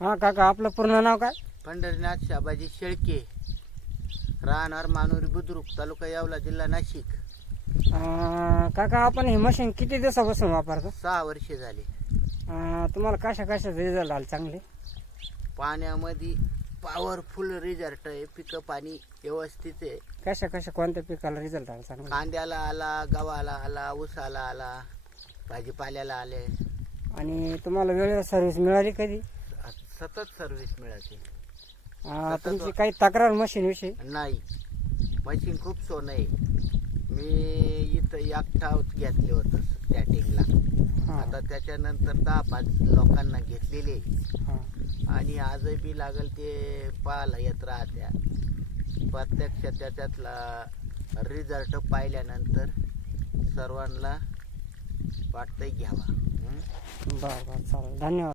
हा काका आपलं पूर्ण नाव काय? पंढरीनाथ शाबाजी शेळके. राहणार मानुरी बुद्रुक तालुका यावला जिल्हा नाशिक. अं, काका आपण हे मशीन किती दिवसापासून वापरतो? सहा वर्षे झाले. अं, तुम्हाला कशा कशाचे रिझल्ट आले चांगले? पाण्यामध्ये पॉवरफुल रिझल्ट आहे. पिकं पाणी व्यवस्थित आहे. कशा कशा कोणत्या पिकाला रिझल्ट आला चांगला? कांद्याला आला गव्हाला आला ऊसाला आला भाजीपाल्याला आले. आणि तुम्हाला वेळेवर सर्व्हिस मिळाली कधी? सतत सर्व्हिस मिळते तुमची काही तक्रार मशीन विषयी? नाही. मशीन खूप सोनं आहे. मी इथं एकटा घेतले होतं स्टॅटिंगला हा, आता त्याच्यानंतर दहा पाच लोकांना घेतलेले आहे. हा. आणि आजही बी लागल ते पाहायला येत राहत्या. प्रत्यक्ष त्याच्यातला रिझल्ट पाहिल्यानंतर सर्वांना वाटतंय घ्यावा. हं? बरं बरं चालेल. धन्यवाद.